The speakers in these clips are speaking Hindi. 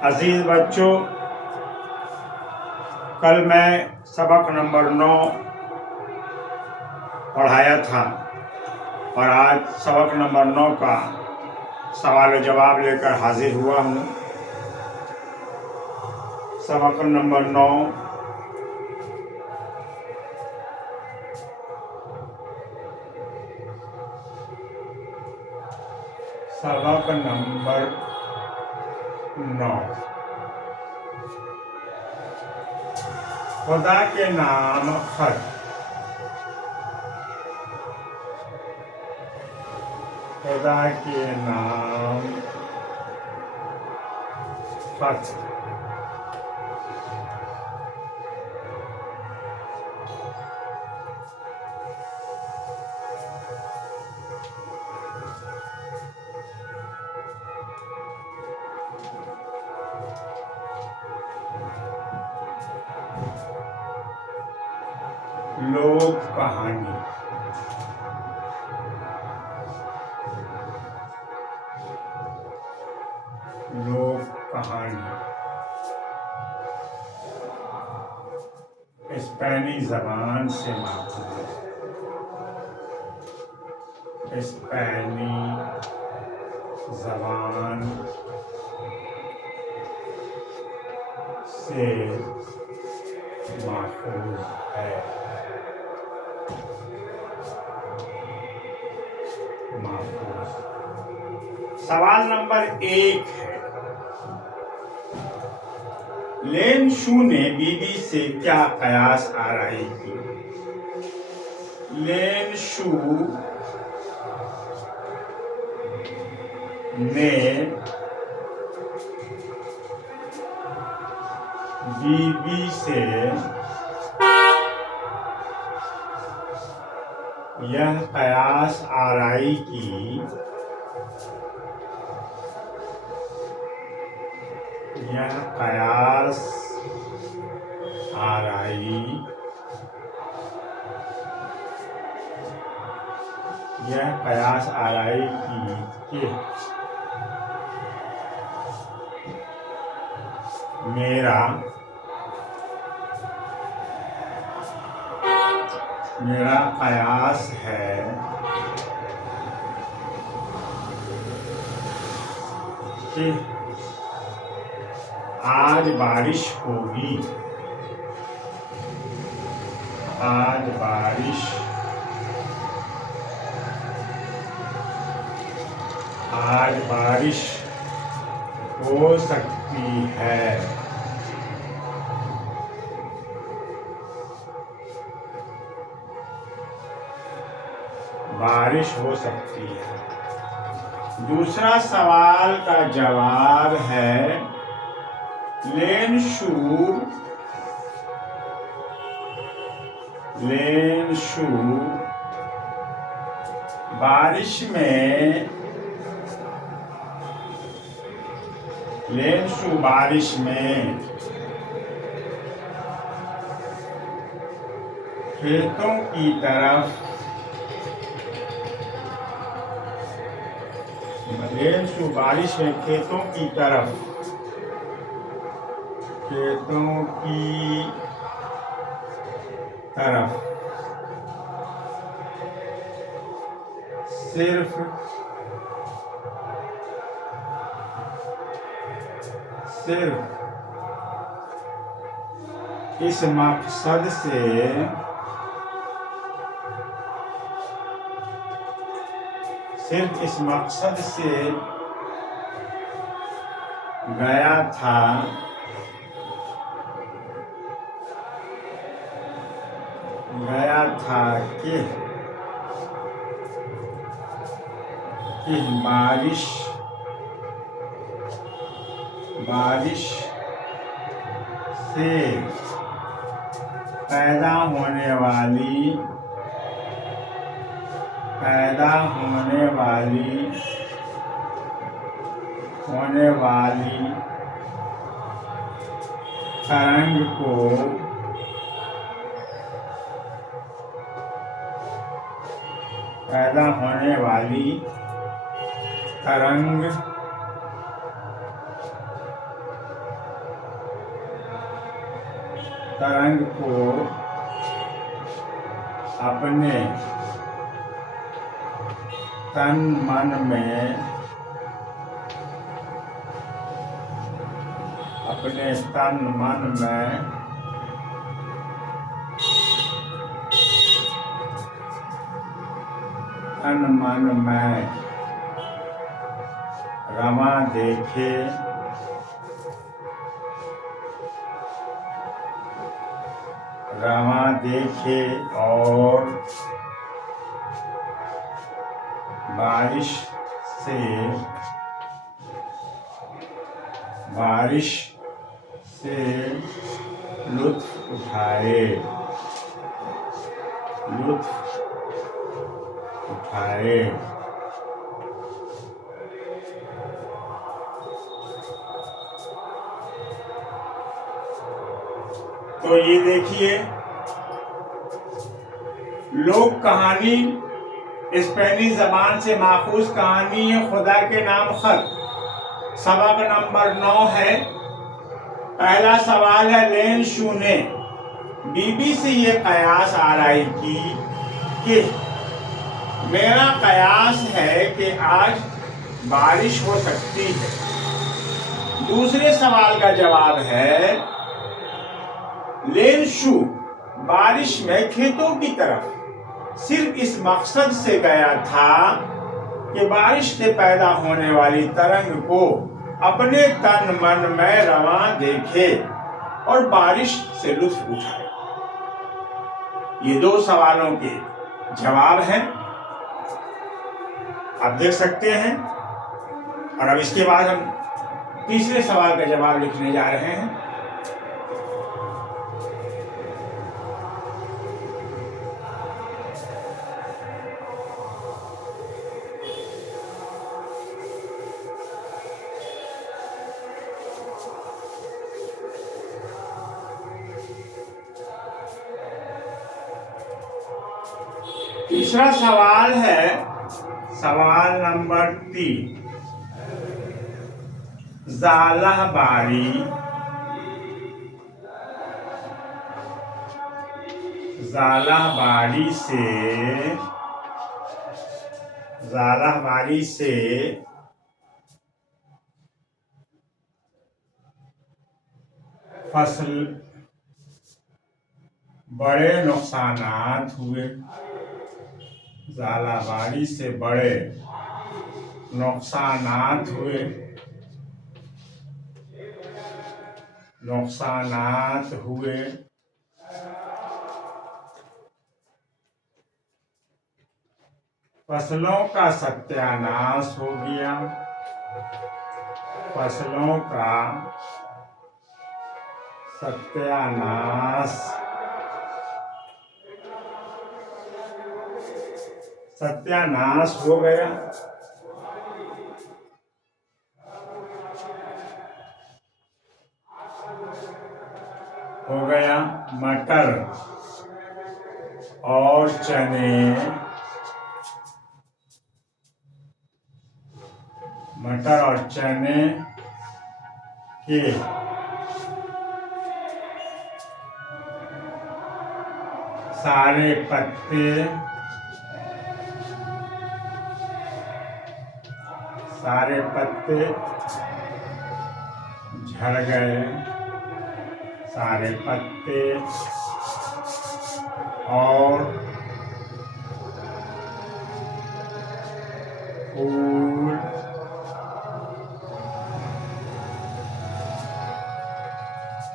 अजीज बच्चों, कल मैं सबक नंबर 9 पढ़ाया था और आज सबक नंबर 9 का सवाल जवाब लेकर हाजिर हुआ हूँ। सबक नंबर 9 सबक नंबर 9 खुदा के नाम खत। खुदा के नाम खत। लोक कहानी। लोक कहानी स्पेनी जबान से माखूज। स्पेनी जबान से माखूज है। सवाल नंबर 1 है, लेन शू ने बीबी से क्या कयास आराई की? लेन शू ने बीबी से यह कयास आराई की, यह कयास आराई, यह कयास आराई की कि मेरा कयास है कि आज बारिश होगी। आज बारिश हो सकती है। बारिश हो सकती है। दूसरा सवाल का जवाब है, लेन शू बारिश में खेतों की तरफ बारिश में खेतों की तरफ सिर्फ इस मकसद से गया था कि बारिश से पैदा होने वाली तरंग को पैदा होने वाली तरंग तरंग को अपने तन मन में रमा देखे और बारिश से लुत्फ उठाए। तो ये देखिए, लोक कहानी स्पेनिश जबान से माखूज कहानी है खुदा के नाम खत। सबक नंबर 9 है। पहला सवाल है, लेन शू ने बीबी से ये कयास आराई की कि मेरा कयास है कि आज बारिश हो सकती है। दूसरे सवाल का जवाब है, लेन शू बारिश में खेतों की तरफ सिर्फ इस मकसद से गया था कि बारिश से पैदा होने वाली तरंग को अपने तन मन में रवा देखे और बारिश से लुत्फ उठाए। ये 2 सवालों के जवाब हैं, आप देख सकते हैं। और अब इसके बाद हम तीसरे सवाल का जवाब लिखने जा रहे हैं। तीसरा सवाल है, सवाल नंबर 3। ज़ालह बारी से फसल बड़े नुकसानात हुए। ज़ालाबारी से बड़े नुकसानात हुए। फसलों का सत्यानाश हो गया। सत्यानाश हो गया। मटर और चने के सारे पत्ते झड़ गए। और फूल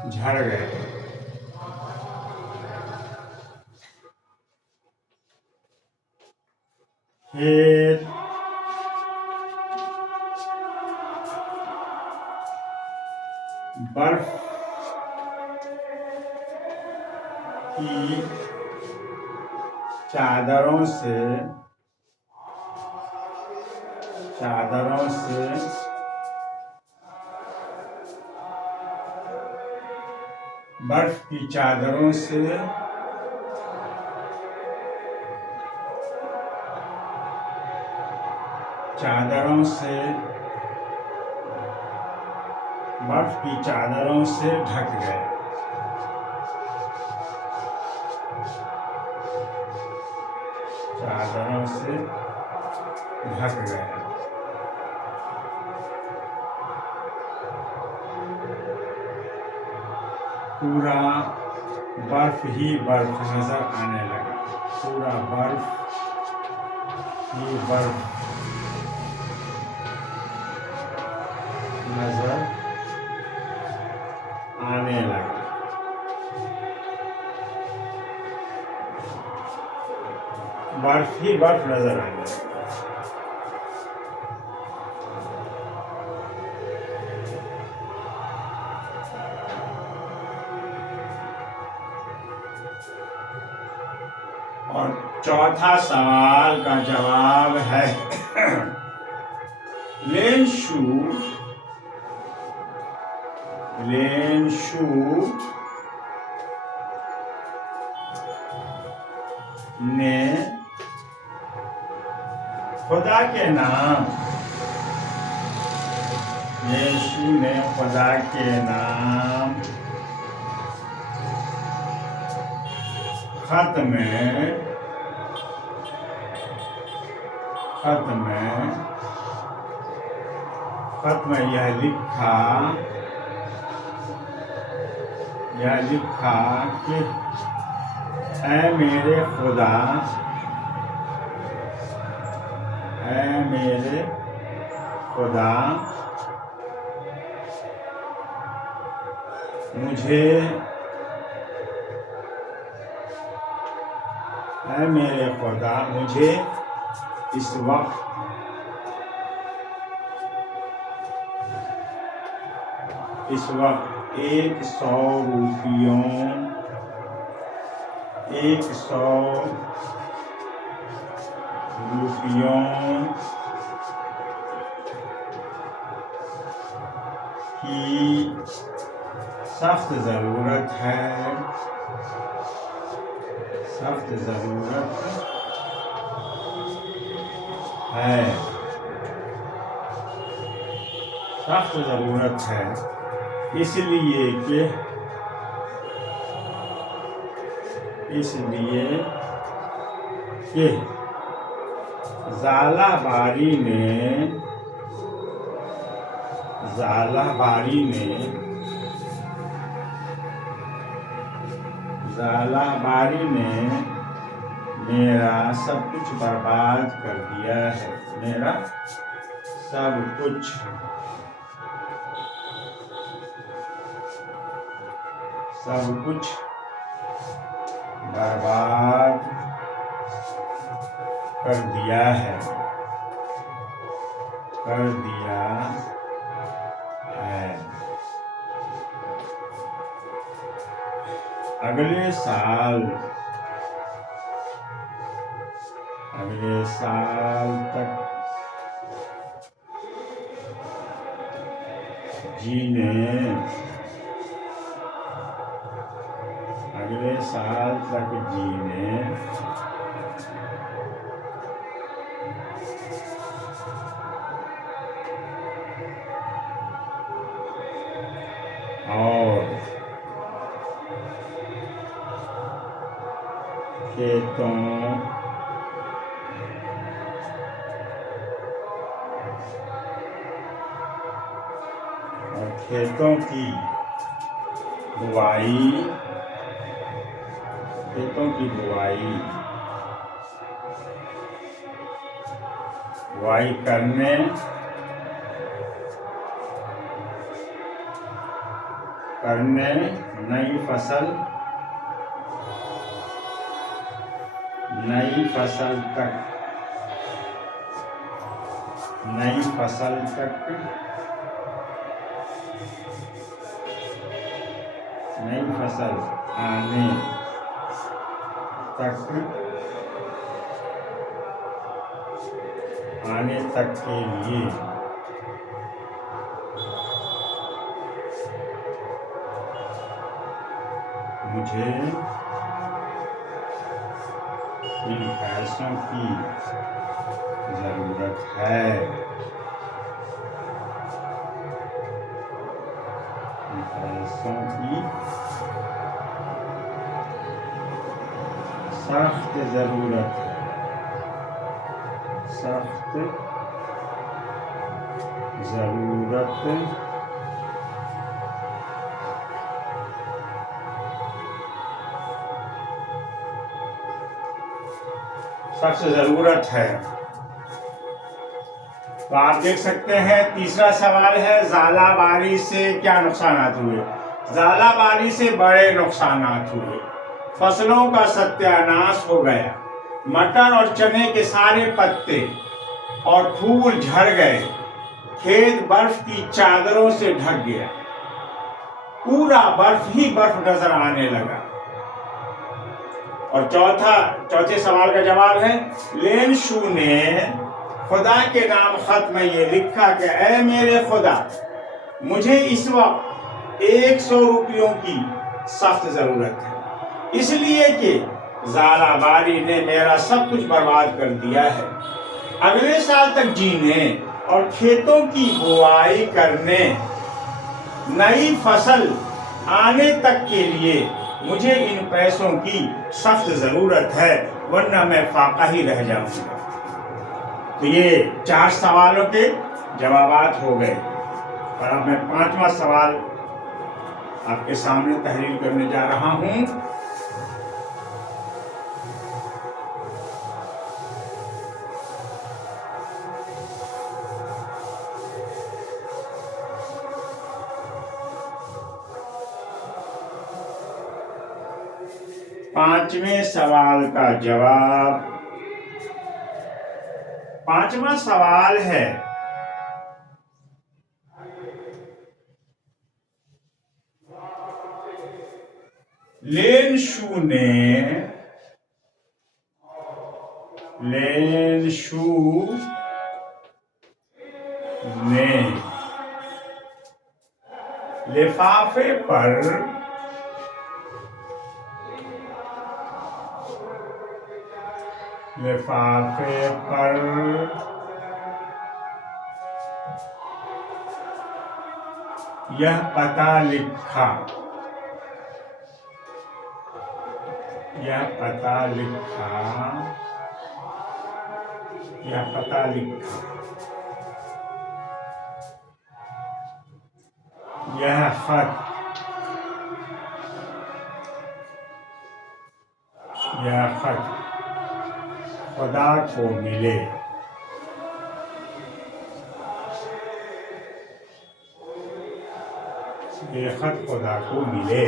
झड़ गए। खेत बर्फ की चादरों से ढक गए। बर्फ से ढक गया। पूरा बर्फ ही बर्फ नजर आने लगा। पूरा बर्फ ही बर्फ नजर आने लगा। बर्फ ही बर्फ नजर आने लगा। और चौथा सवाल का जवाब है लेंशु ने खुदा के नाम यीशु ने खुदा के नाम खत में यह लिखा कि ऐ मेरे खुदा मुझे इस वक्त ₹100 की सख्त ज़रूरत है। इसलिए कि ज़ालाबारी ने मेरा सब कुछ बर्बाद कर दिया है। मेरा सब कुछ बर्बाद कर दिया है। अगले साल तक जीने और खेतों की बुवाई करने नई फसल आने तक के लिए मुझे इन पैसों की जरूरत है। सख्त जरूरत है। सख्त जरूरत है। तो आप देख सकते हैं तीसरा सवाल है ज़ालाबारी से क्या नुकसानात हुए। ज़ालाबारी से बड़े नुकसानात हुए, फसलों का सत्यानाश हो गया, मटर और चने के सारे पत्ते और फूल झड़ गए, खेत बर्फ की चादरों से ढक गया, पूरा बर्फ ही बर्फ नजर आने लगा। और चौथे सवाल का जवाब है लेन शू ने खुदा के नाम खत में ये लिखा कि ऐ मेरे खुदा, मुझे इस वक्त 100 रुपयों की सख्त जरूरत है, इसलिए कि ज़ालाबारी ने मेरा सब कुछ बर्बाद कर दिया है। अगले साल तक जीने और खेतों की बुआई करने, नई फसल आने तक के लिए मुझे इन पैसों की सख्त जरूरत है, वरना मैं फाका ही रह जाऊंगा। तो ये 4 सवालों के जवाबात हो गए और अब मैं 5वां सवाल आपके सामने तहरीर करने जा रहा हूं। पांचवें सवाल का जवाब, 5वां सवाल है लेन शू ने लिफाफे पर यह पता लिखा यह खत खुदा को मिले। ये खत खुदा को मिले।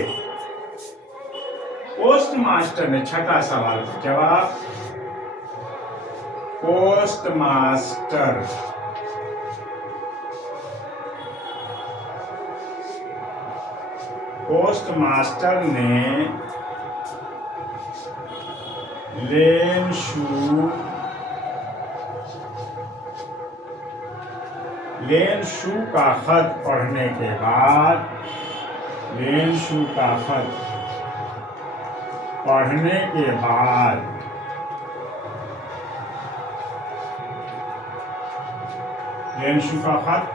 पोस्ट मास्टर ने 6ठा सवाल का जवाब, पोस्ट मास्टर ने लेन शू का खत पढ़ने के बाद लेन शू का खत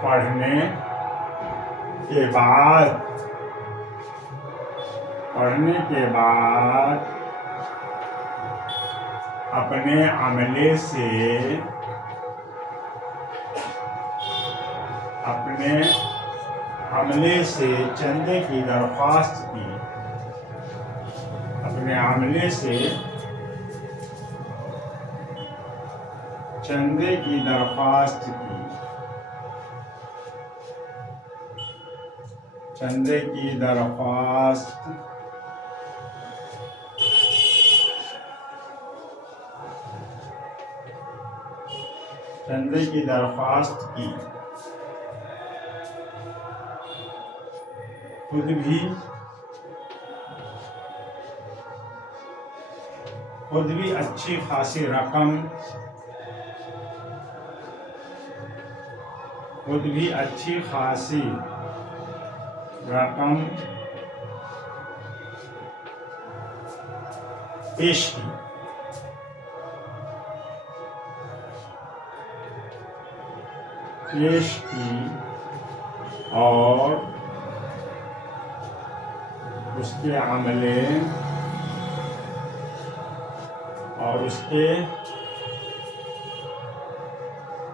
पढ़ने के बाद अपने अमले से चंदे की दरख्वास्त की। अपने अमले से चंदे की दरख्वास्त की। चंदे की दरख्वास्त की। खुद भी अच्छी खासी रकम पेश की। और उसके अमले और उसके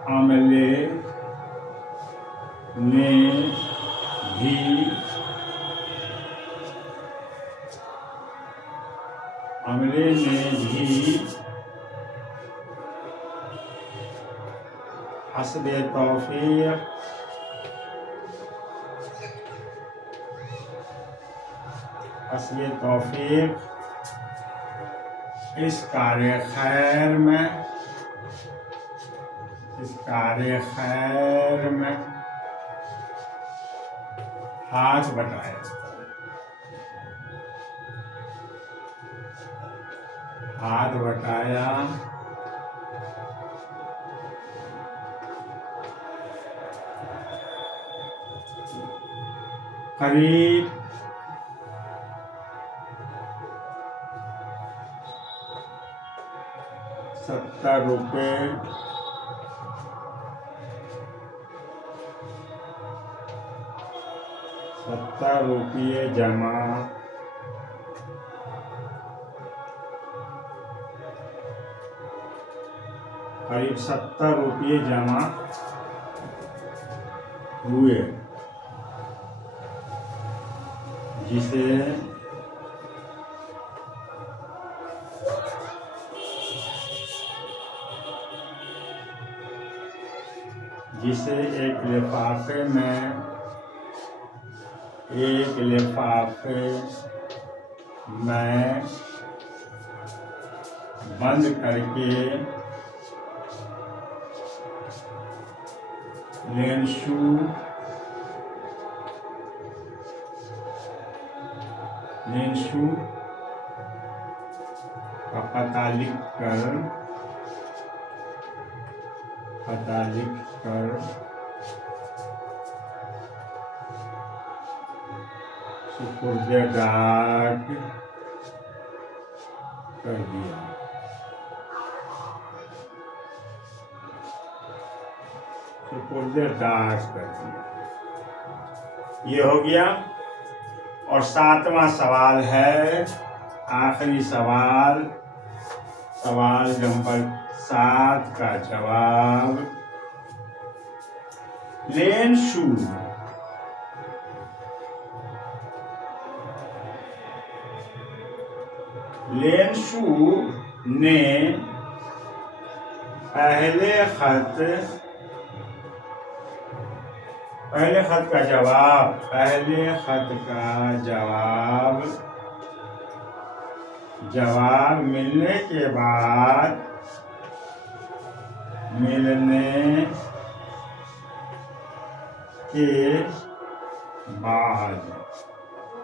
अमले ने भी हस्बे तौफीक इस कार्य खैर में हाथ बटाया करीब 70 रुपये जमा हुए, जिसे एक लिफाफे में बंद करके लेनशू का पता लिख कर सुपुर्दे डाक कर दिया। ये हो गया। और 7वां सवाल है, आखिरी सवाल नंबर 7 का जवाब। लेनशू ने पहले खत का जवाब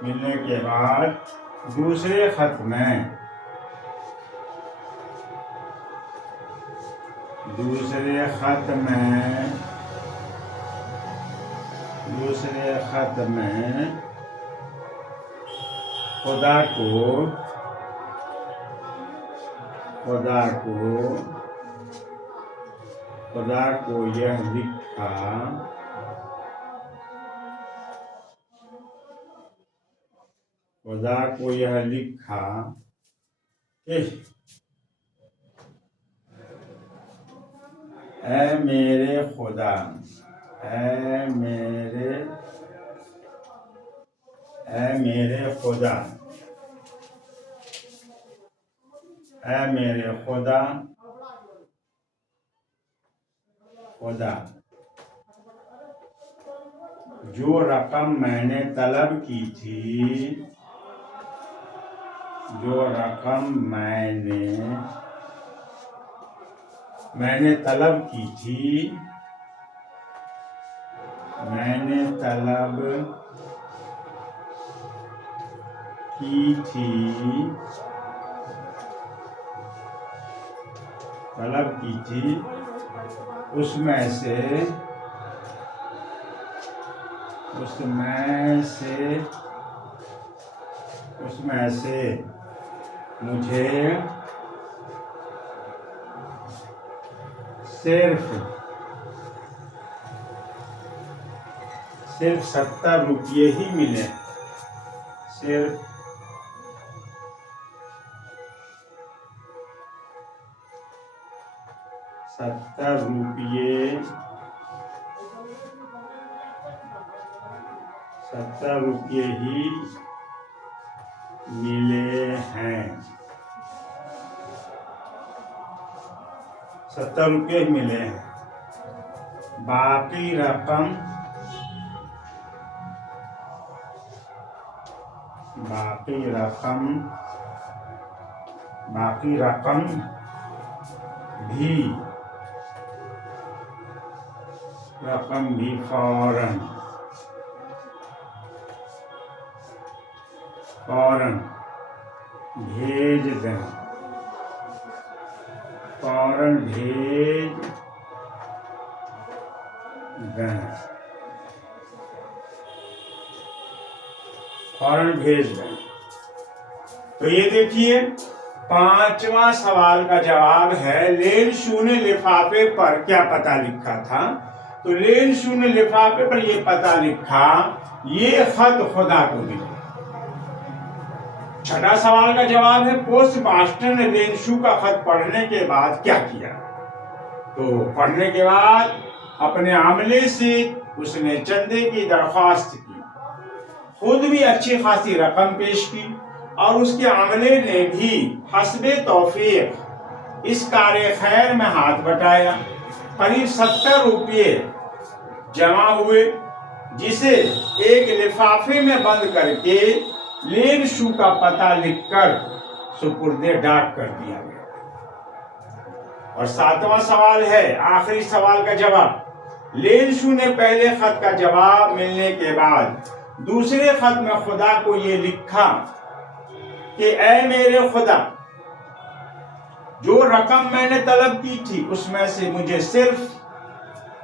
मिलने के बाद दूसरे खत में खुदा को यह लिखा कि ऐ मेरे खुदा, जो रकम मैंने तलब की थी, मैंने तलब की थी उसमें से मुझे सिर्फ 70 रुपये ही मिले। सिर्फ 70 ₹70 ही मिले हैं। ₹70 मिले हैं। बाकी रकम भी फौरन भेज दें। फौरन भेज दें। तो ये देखिए, 5वां सवाल का जवाब है लेन शून्य लिफाफे पर क्या पता लिखा था। तो लेन शून्य लिफाफे पर ये पता लिखा, ये खत खुदा को मिला। 6वां सवाल का जवाब है पोस्ट मास्टर ने लेनशू का खत पढ़ने के बाद क्या किया। तो पढ़ने के बाद अपने आमले से उसने चंदे की दरख्वास्त की, खुद भी अच्छी खासी रकम पेश की और उसके आमले ने भी हस्बे तौफीक इस कार्य खैर में हाथ बटाया। करीब ₹70 जमा हुए, जिसे एक लिफाफे में बंद करके लेन शू का पता लिखकर सुपुर्दे डाक कर दिया गया। और 7वां सवाल है, आखिरी सवाल का जवाब। लेन शू ने पहले खत का जवाब मिलने के बाद दूसरे खत में खुदा को ये लिखा कि ऐ मेरे खुदा, जो रकम मैंने तलब की थी उसमें से मुझे सिर्फ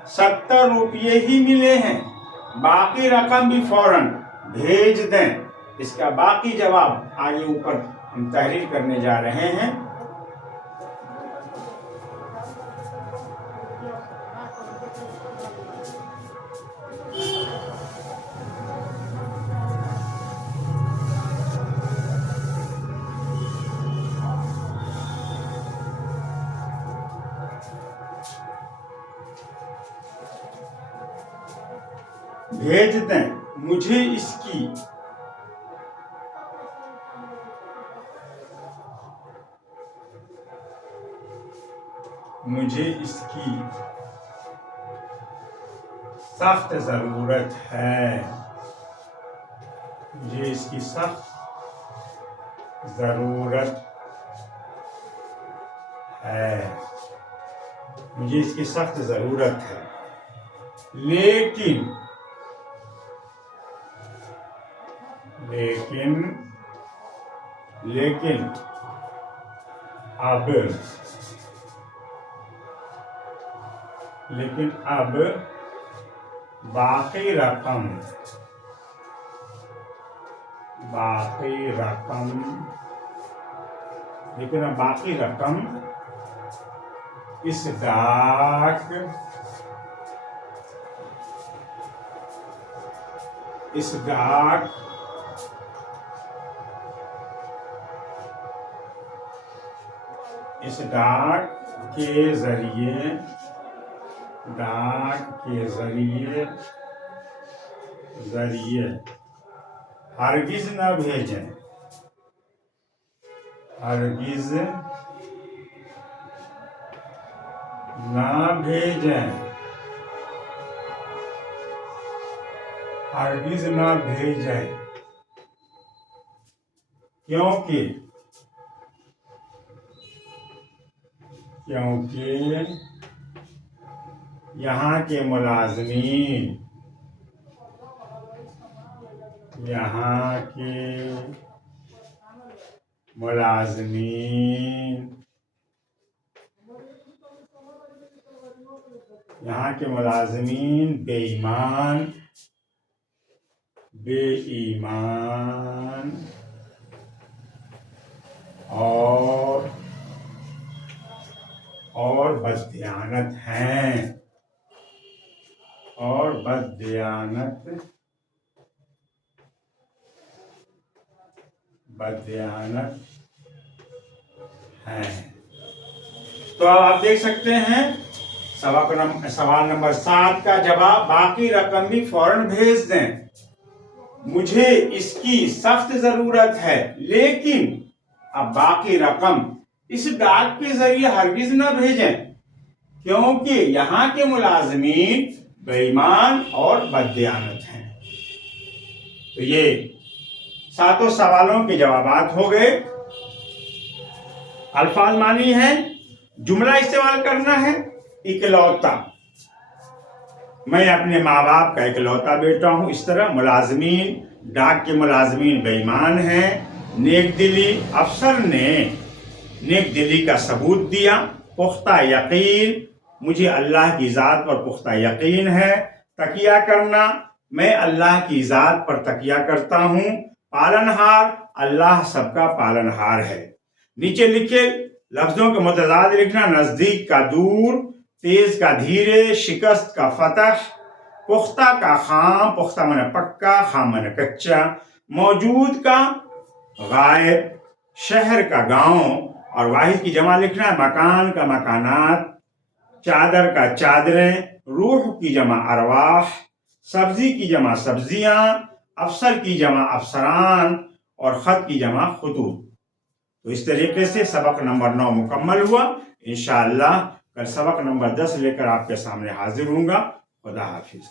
₹70 ही मिले हैं, बाकी रकम भी फौरन भेज दें। इसका बाकी जवाब आगे ऊपर हम तहरीर करने जा रहे हैं। भेज दें, मुझे इसकी सख्त जरूरत है। मुझे इसकी सख्त जरूरत है। लेकिन अब बाकी रकम इस डाक के जरिए हरगिज न भेजें। हरगिज न भेजें, क्योंकि यहाँ के मुलाजमीन बेईमान और बददियानत हैं। तो अब आप देख सकते हैं सवाल नंबर 7 का जवाब, बाकी रकम भी फौरन भेज दें। मुझे इसकी सख्त जरूरत है, लेकिन अब बाकी रकम इस डाक के जरिए हरगिज न भेजें, क्योंकि यहाँ के मुलाजमीन बेईमान और बददियानत हैं। तो ये 7 सवालों के जवाबात हो गए। अल्फाज मानी है, जुमला इस्तेमाल करना है, इकलौता। मैं अपने माँ बाप का इकलौता बेटा हूँ। इस तरह मुलाजमीन, डाक के मुलाजमीन बेईमान हैं। नेक दिली, अफसर ने नेक दिली का सबूत दिया। पुख्ता यकीन, मुझे अल्लाह की ज़ात पर पुख्ता यकीन है। तकिया करना, मैं अल्लाह की ज़ात पर तकिया करता हूँ। पालनहार, अल्लाह सबका पालनहार है। नीचे लिखे लफ्जों के मुतजाद लिखना, नजदीक का दूर, तेज का धीरे, शिकस्त का फतह, पुख्ता का खाम, पुख्ता माने पक्का, खाम माने कच्चा, मौजूद का गायब, शहर का गांव और वाहिद की जमा लिखना है, मकान का मकानात, चादर का चादरें, रूह की जमा अरवाह, सब्जी की जमा सब्जियां, अफसर की जमा अफसरान और खत की जमा खुतूत। तो इस तरीके से सबक नंबर 9 मुकम्मल हुआ। इंशाअल्लाह कल सबक नंबर 10 लेकर आपके सामने हाजिर होऊंगा। खुदा हाफिज।